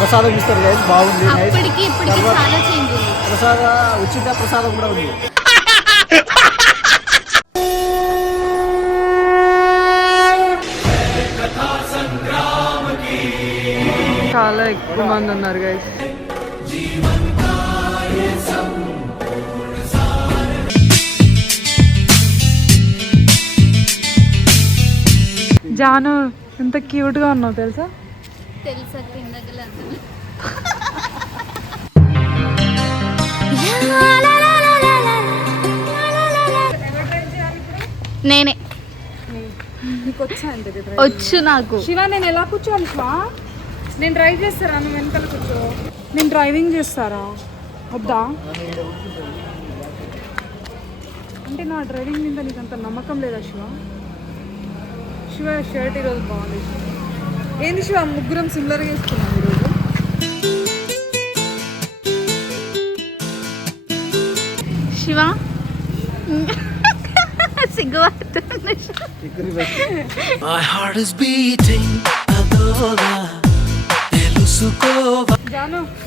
ప్రసాదం ఇస్తారు గైస్ బాగుంది ప్రసాద ఉచిత ప్రసాదం కూడా ఉంది. చాలా ఎక్కువ మంది ఉన్నారు గైస్ జాను ఎంత క్యూట్గా ఉన్నావు తెలుసా? తెలుసా కిందకి నేనే. వచ్చా నాకు. శివ నేను ఎలా కూర్చోవాలి శివ? నేను డ్రైవ్ చేస్తారా? నువ్వు వెనకాల కూర్చో. నేను డ్రైవింగ్ చేస్తారా? వద్దా? అంటే నా డ్రైవింగ్ మీద నీకు అంత నమ్మకం లేదా శివ? శివ షర్ట్ ఈరోజు బాగుంది. ఏంది శివ ముగ్గురం సిమిలర్గా వేసుకున్నాం ఈరోజు? శివ? సిగ్గుపడుతుంది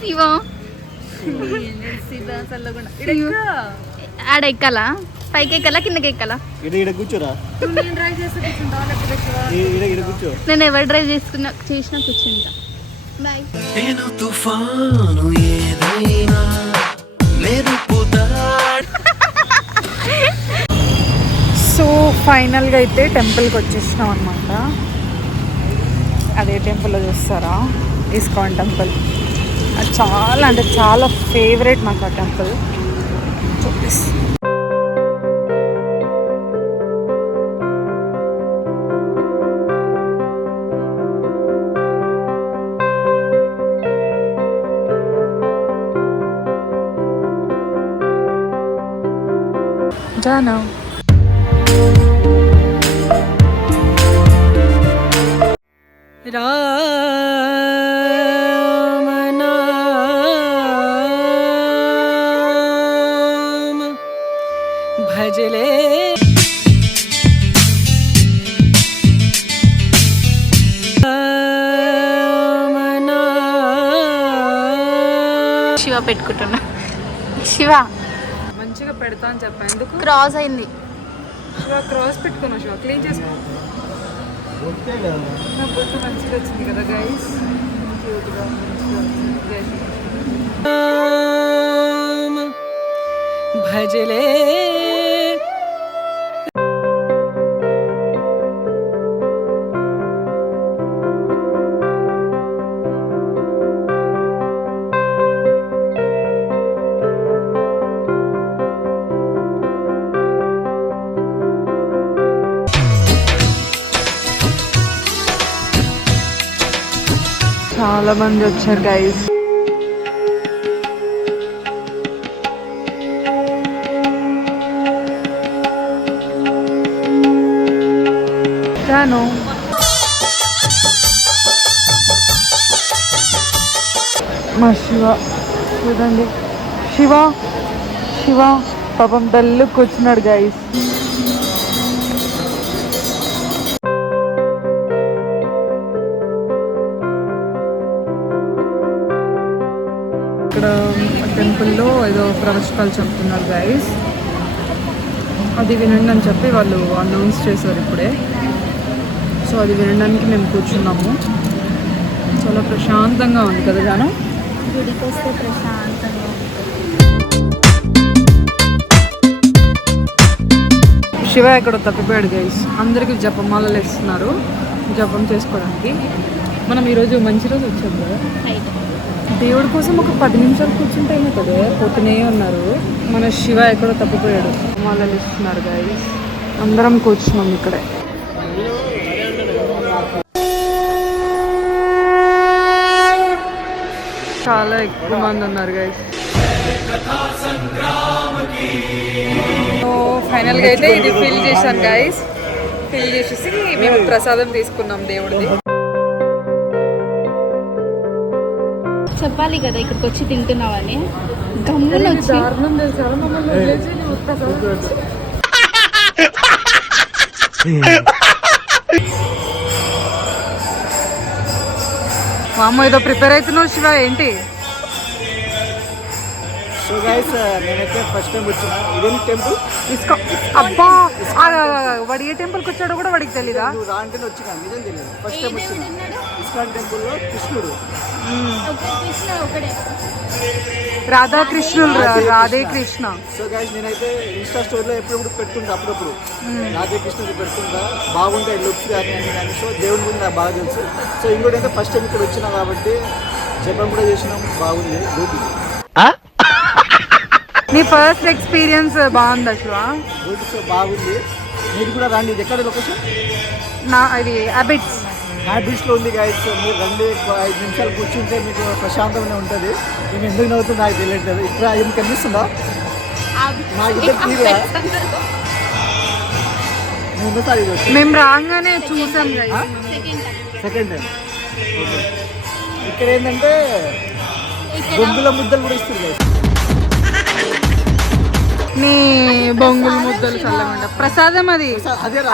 శివ. ఆడ ఎక్కాలా? పైకి ఎక్కాలా కిందకి ఎక్కాలా ఇడ ఇడ కూర్చోరా నేను డ్రైవ్ చేస్తే కూర్చుంటావా లేకపోతే శివ ఈ- ఇడ ఇడ కూర్చో. నేను ఎవరు డ్రైవ్ చేసుకున్నా చేసినా కూర్చుంటా. బాయ్ నేను తుఫాను ఏదైనా సో ఫైనల్గా అయితే టెంపుల్కి వచ్చేసినాం అనమాట అదే టెంపుల్లో చూస్తారా? ISKCON temple. అది చాలా అంటే చాలా ఫేవరెట్ నాకు ఆ టెంపుల్. చూపిస్తా. భజలే రామనామ శివ పెట్టుకుంటున్నా. శివ. మంచిగా పెడతా అని చెప్పా. ఎందుకు? క్రాస్ అయింది. శివ క్రాస్ పెట్టుకున్నావు శివ. క్లీన్ చేసుకో. నా బొట్టు మంచిగా వచ్చింది కదా గైస్ క్యూట్గా చాలా మంది వచ్చారు గైస్ రాను. మా శివ చూడండి. శివ శివ పాపం డల్లు కూర్చున్నాడు గైస్ ప్రవచకాలు చెప్తున్నారు గైస్ అది వినండి అని చెప్పి వాళ్ళు అనౌన్స్ చేశారు ఇప్పుడే. సో అది వినడానికి మేము కూర్చున్నాము. చాలా ప్రశాంతంగా ఉంది కదా జాను గుడికి వస్తే ప్రశాంతంగా శివ ఎక్కడ తప్పిపోయాడు గైస్ అందరికీ జపమాలలు ఇస్తున్నారు జపం చేసుకోవడానికి. మనం ఈరోజు మంచి రోజు వచ్చాం కదా? దేవుడి కోసం ఒక పది నిమిషాలు కూర్చుంటే ఏమవుతుంది పోతూనే ఉన్నారు మన శివ ఎక్కడో తప్పిపోయాడు. మాలలు ఇస్తున్నారు గైస్ అందరం కూర్చున్నాం ఇక్కడే. చాలా ఎక్కువ మంది ఉన్నారు గైస్ ఫైనల్గా అయితే ఇది ఫిల్ చేశాను గైస్ ఫిల్ చేసేసి మేము ప్రసాదం తీసుకున్నాం దేవుడిది. చెప్పాలి కదా ఇక్కడికి వచ్చి తింటున్నావని. గమ్మున వచ్చి. అమ్మ ఏదో ప్రిపేర్ అవుతున్నావు శివ ఏంటి? సో గైస్ నేనైతే ఫస్ట్ టైం వచ్చిన. ఇదేం టెంపుల్ ఇస్కో అబ్బా. వాడు ఏ టెంపుల్కి వచ్చాడో కూడా వాడికి తెలీదా? రా నిజం తెలియదు ఫస్ట్ టైం వచ్చిన. ఇస్కాన్ టెంపుల్లో కృష్ణుడు. కృష్ణ ఒకడే రాధాకృష్ణులు రా- రాధే రాధే కృష్ణ. సో గైస్ నేనైతే ఇన్స్టా స్టోరీలో ఎప్పుడప్పుడు పెట్టుకుంటా అప్పుడప్పుడు. రాధే కృష్ణుడు పెట్టుకుంటా బాగుంటాయి లుక్స్ కానీ అన్ని కానీ. సో దేవుడి గురించి నాకు బాగా తెలుసు. సో ఇంకోటి అయితే ఫస్ట్ టైం ఇక్కడ వచ్చినా కాబట్టి జపం కూడా చేసినాం బాగుంది. గోపి. నీ ఫస్ట్ ఎక్స్పీరియన్స్ బాగుందా శివ గోపి సో బాగుంది. మీరు కూడా రండి. ఇది ఎక్కడ లొకేషన్ నా ఇది అబిట్స్ నా బీచ్లో ఉంది గైస్ మీరు రండి ఐదు నిమిషాలు కూర్చుంటే మీకు ప్రశాంతంగా ఉంటుంది. నేను ఎందుకు నవ్వుతుందో నాకు తెలియట్లేదు. ఇక్కడ ఏం కనిపిస్తుందా? నాకు వచ్చి మేము రాగానే చూసాం. సెకండ్ టైం ఇక్కడ ఏంటంటే బొంగుల ముద్దలు కూడా ఇస్తుంది. నీ బొంగులు ముద్దలు చల్లమంట ప్రసాదం అది.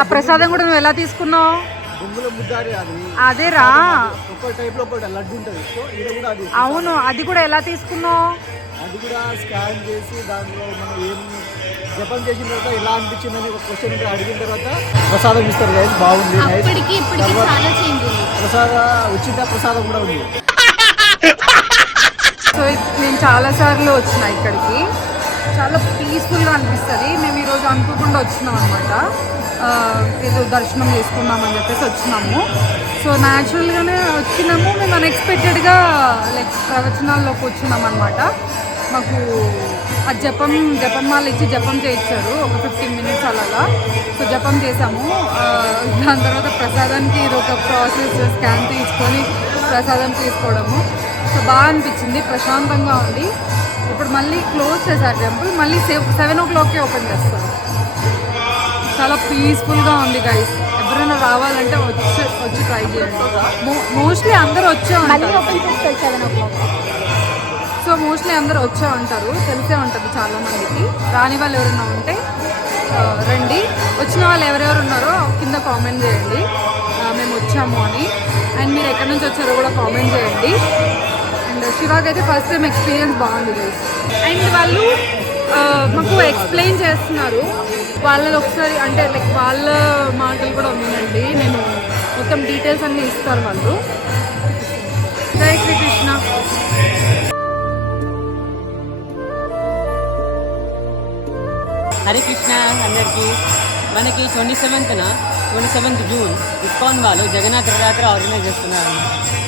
ఆ ప్రసాదం కూడా నువ్వు ఎలా తీసుకున్నావు? బొంగుల ముద్ద అది. అది అదే రా ఒక్కో టైప్లో ఒక్కటి లడ్డు ఉంటుంది. సో ఇది కూడా అది అవును అది కూడా ఎలా తీసుకున్నావు? అది కూడా స్కాన్ చేసి దాంట్లో మనం ఏం జపం చేసిన తర్వాత ఎలా ఒక క్వశ్చన్ అడిగిన తర్వాత ప్రసాదం ఇస్తారు గైస్ బాగుంది. ప్రసాద ఉచిత ప్రసాదం కూడా ఉంది. సో నేను చాలా సార్లు వచ్చిన ఇక్కడికి. చాలా పీస్ఫుల్గా అనిపిస్తుంది. మేము ఈరోజు అనుకోకుండా వచ్చినాం అనమాట ఏదో దర్శనం చేసుకుందామని చెప్పేసి వచ్చినాము. సో న్యాచురల్గానే వచ్చినాము. మేము అన్ఎక్స్పెక్టెడ్గా లైక్ ప్రవచనాల్లోకి వచ్చినాం అనమాట మాకు ఆ జపం జపం మాల ఇచ్చి జపం చేయించారు. ఒక ఫిఫ్టీన్ మినిట్స్ అలాగా. సో జపం చేసాము దాని తర్వాత ప్రసాదానికి ఇది ఒక ప్రాసెస్ స్కాన్ తీసుకొని ప్రసాదం తీసుకోవడము. సో బాగా అనిపించింది. ప్రశాంతంగా ఉంది. ఇప్పుడు మళ్ళీ క్లోజ్ చేశారు టెంపుల్. మళ్ళీ సెవెన్ ఓ క్లాక్కి ఓపెన్ చేస్తారు. చాలా పీస్ఫుల్గా ఉంది గైస్ ఎవరైనా రావాలంటే వచ్చి వచ్చి ట్రై చేయండి. మోస్ట్లీ అందరూ వచ్చే ఉంటారు. ఓపెన్ చేస్తారు seven o'clock so mostly అందరూ వచ్చే ఉంటారు. తెలిసే ఉంటుంది చాలా మందికి రాని వాళ్ళు ఎవరైనా ఉంటే రండి. వచ్చిన వాళ్ళు ఎవరెవరు ఉన్నారో కింద కామెంట్ చేయండి. మేము వచ్చాము అని. అండ్ మీరు ఎక్కడి నుంచి వచ్చారో కూడా కామెంట్ చేయండి. అండ్ శివాకి అయితే ఫస్ట్ టైం ఎక్స్పీరియన్స్ బాగుంది అండ్ వాళ్ళు మాకు ఎక్స్ప్లెయిన్ చేస్తున్నారు. వాళ్ళది ఒకసారి అంటే లైక్ వాళ్ళ మాటలు కూడా ఉన్నాయండి నేను మొత్తం డీటెయిల్స్ అన్నీ ఇస్తారు వాళ్ళు. జై శ్రీకృష్ణ. హరే కృష్ణ అందరికీ. మనకి ట్వంటీ సెవెంత్న ట్వంటీ సెవెంత్ జూన్ ఇస్కాన్ వాళ్ళు జగన్నాథ్ రథయాత్ర ఆర్గనైజ్ చేస్తున్నారు.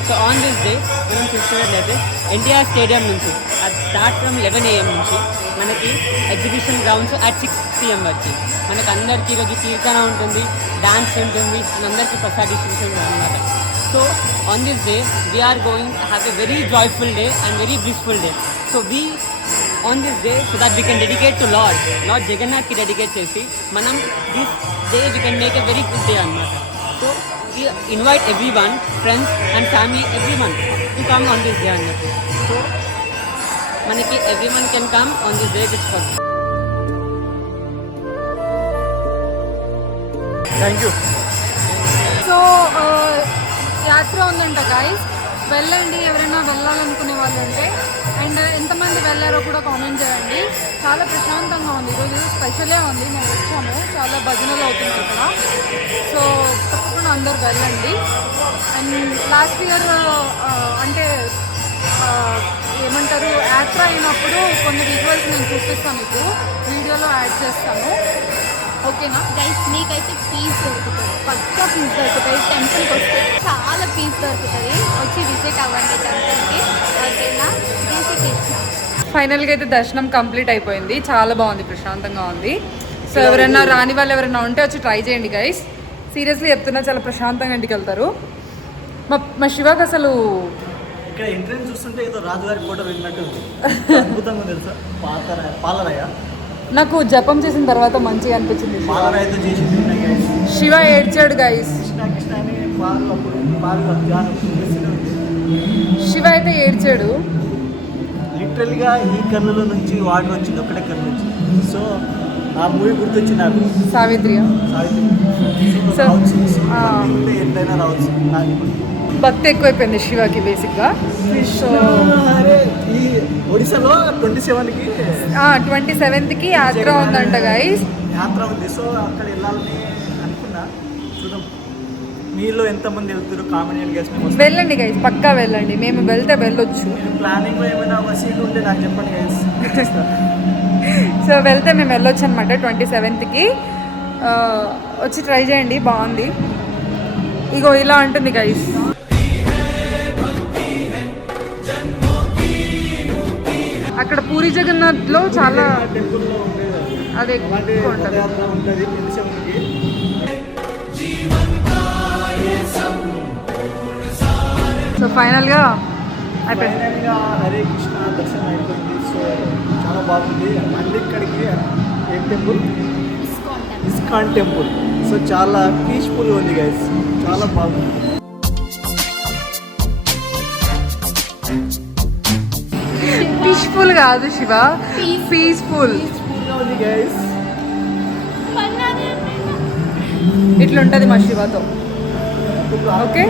సో ఆన్ దిస్ డే మనం చూసుకున్నట్లయితే ఎన్టీఆర్ స్టేడియం నుంచి అది స్టార్ట్ ఫ్రమ్ లెవెన్ ఏఎం నుంచి మనకి exhibition grounds at six PM వచ్చి మనకి అందరికీ ఈరోజు కీర్తన ఉంటుంది డాన్స్ ఉంటుంది అందరికీ ప్రసాద్ డిస్ట్రిబ్యూషన్ అనమాట so on this day we're going have a very joyful day and very blissful day so we on this day so that we can dedicate to Lord Lord జగన్నాథ్కి dedicate చేసి మనం this day we can make a very good day అనమాట so we invite every one friends and family every one to come on this day అన్నట్టు so మనకి every one can come on this day this for thank you so ఆ, యాత్ర ఉందంట guys వెళ్ళండి ఎవరైనా వెళ్ళాలనుకునే వాళ్ళు ఉంటే అండ్ ఎంతమంది వెళ్ళారో కూడా కామెంట్ చేయండి. చాలా ప్రశాంతంగా ఉంది. ఈరోజు స్పెషలే ఉంది. మేము వచ్చాము. చాలా భజనలు అవుతుంది అక్కడ సో తప్పకుండా అందరు వెళ్ళండి. అండ్ లాస్ట్ ఇయర్ అంటే ఏమంటారు యాత్ర అయినప్పుడు కొన్ని విజువల్స్ నేను చూపిస్తాను మీకు. వీడియోలో యాడ్ చేస్తాను. ఓకేనా? గైస్ మీకైతే పీస్ దొరుకుతుంది పక్కా పీస్ దొరుకుతుంది టెంపుల్కి వస్తే చాలా పీస్ దొరుకుతుంది వచ్చి విజిట్ అవ్వండి టెంపుల్కి ఓకేనా? ఫైనల్గా అయితే దర్శనం కంప్లీట్ అయిపోయింది. చాలా బాగుంది ప్రశాంతంగా ఉంది. సో ఎవరైనా రాని వాళ్ళు ఎవరైనా ఉంటే వచ్చి ట్రై చేయండి గైస్ సీరియస్లీ చెప్తున్నా చాలా ప్రశాంతంగా ఇంటికి వెళ్తారు. మా మా శివకి అసలు ఇక్కడ ఎంట్రెన్స్ చూస్తుంటే ఏదో రాజుగారి ఫోటో వెళ్ళినట్టు ఉంది. అద్భుతంగా తెలుసా? పాలరాయ. నాకు జపం చేసిన తర్వాత మంచిగా అనిపించింది. శివ. ఏడ్చాడు ఉంది శివ అయితే ఏడ్చాడు. లిటరల్గా ఈ కన్నుల నుంచి వాటర్ వచ్చింది ఒకటే కన్ను నుంచి. సో ఆ మూవీ గుర్తొచ్చింది నాకు. సావిత్రి. సావిత్రి. సో ఎంతైనా రావచ్చు. నాకు భక్తి ఎక్కువైపోయింది శివకి బేసిక్గా సో ఒడిశాలో ట్వంటీ సెవెన్కి ట్వంటీ సెవెంత్కి యాత్ర ఉందంట గైస్ యాత్ర ఉంది. సో అక్కడ వెళ్ళాలని అనుకున్నా. చూద్దాం. మీలో ఎంతమంది వెళ్తారు కామెంట్ గెస్ట్ మేము వెళ్ళండి గైస్ పక్కా వెళ్ళండి. మేము వెళ్తే వెళ్ళొచ్చు. ప్లానింగ్లో ఏమైనా ఒక సీట్ ఉంటే నాకు చెప్పండి గైస్ సో వెళ్తే మేము వెళ్ళొచ్చు అనమాట ట్వంటీ సెవెంత్కి వచ్చి ట్రై చేయండి బాగుంది. ఇగో ఇలా ఉంటుంది గైస్ అక్కడ పూరి జగన్నాథ్లో చాలా అది ఎక్కువ ఉంటుంది సో ఫైనల్గా ఫైనల్గా హరే కృష్ణ దర్శనం అయిపోయింది. సో చాలా బాగుంది. మళ్ళీ ఇక్కడికి ఏం టెంపుల్? ISKCON temple. సో చాలా పీస్ఫుల్ ఉంది గైస్ చాలా బాగుంది. పీస్ఫుల్ కాదు శివ. పీస్ఫుల్ ఇట్లుంటుంది మా శివతో. ఓకే